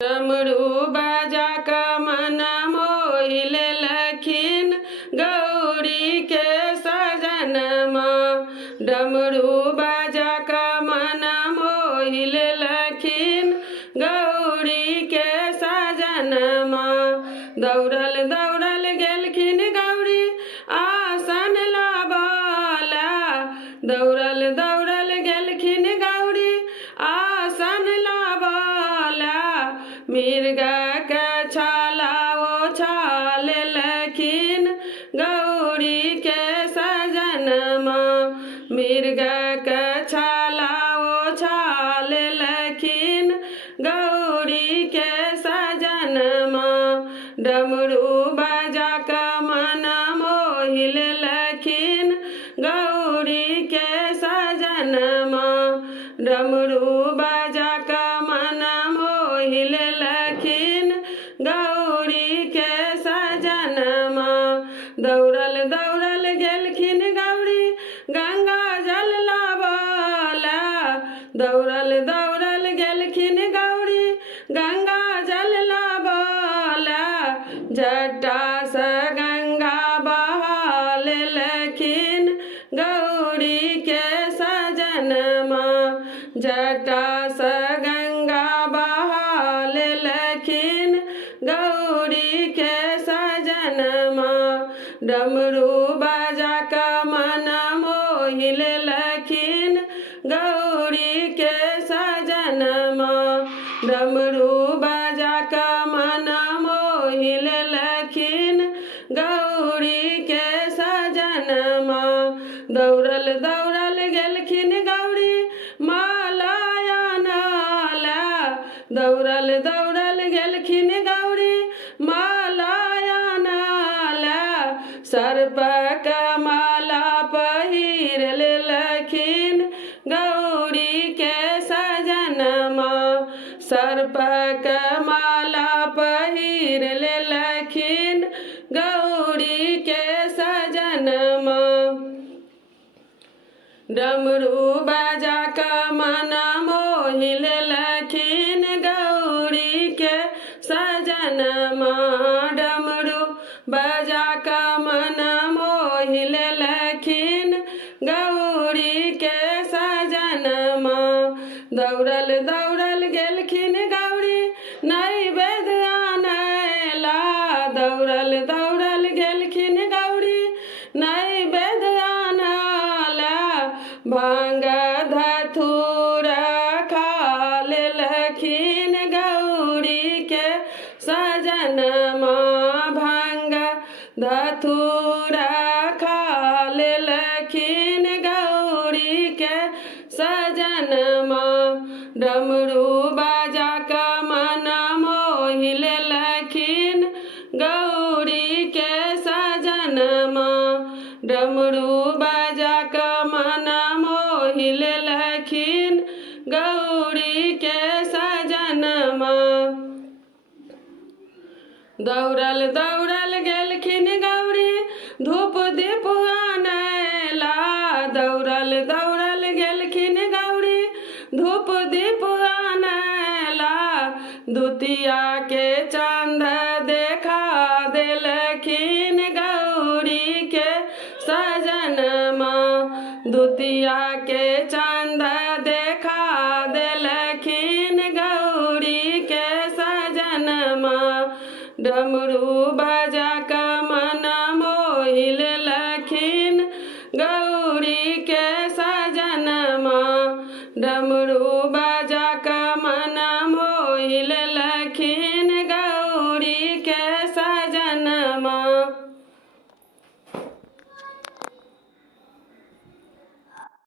डमरू बाजा का मन मोहिल लखीन गौरी के सजनमा। डमरू बाजा का मन मोहिल लखीन गौरी के सजनमा। दौड़ल दौड़ल गेलखिन गौरी आसन लाबला। दौड़ल दौड़ल गेलखिन गौरी आसन लाबला। मिर्गा के छाला ओछाल लखीन गौरी के सजनमा। मिर्गा के छाला ओछाल लखीन गौरी के सजनमा। डमरू बाजा का मन मोहिल लखीन गौरी के सजनमा। डमरू बाजा का मन मोहिल लखीन गौरी के सजनमा। दौड़ल दौड़ल गेलखिन गौरी गंगा जल लाबला। दौड़ल दौड़ल गेलखिन गौरी गंगा जल लाबला। जटा से गंगा बहाल लखीन गौरी के सजनमा। जटा से गंगा बहाल लखीन गौरी के सजनमा। डमरू बाजा का मन मोहिल लखीन गौरी के सजनमा। डमरू बाजा का मन मोहिल लखीन गौरी के सजनमा। दौड़ल दौड़ल गेलखिन गौरी मालाया नाला। दौड़ल दौड़ल गेलखिन गौरी मालाया नाला। सर्प का माला पहिर लखीन गौरी के सजनमा। सर्प का माला पहिर लखीन गौरी के सजनमा। डमरू बाजा का मन मोहिल लखीन गौरी के सजनमा। डमरू बाजा का मन मोहिल लखीन गौरी के सजनमा। दौड़ल दौड़ल गेलखिन गौरी नैवेद्य आनैला। दौड़ल दौड़ल गेलखिन गौरी नैवेद्य आनला। भांग धतूरा खाल लखीन गौरी के सजनमा। भांग धतूरा खाल लखीन गौरी के सजनमा। डमरू बाजा का मन मोहिल लखीन गौरी के सजनमा। डमरू बाजा का मन मोहिल लखीन गौरी के सजनमा। दौड़ल दौड़ल गेलखिन गौरी धूप दीप आनैला। दौड़ल दौड़ल गेलखिन गौरी धूप दीप आनैला। दुतिया के चांद देखा देलखिन गौरी के सजनमा। दुतिया के चांद देखा देलखिन गौरी के सजनमा। डमरू बाजा का मन मोहिल लखीन गौरी के सजनमा। डमरू बाजा का मन मोहिल लखीन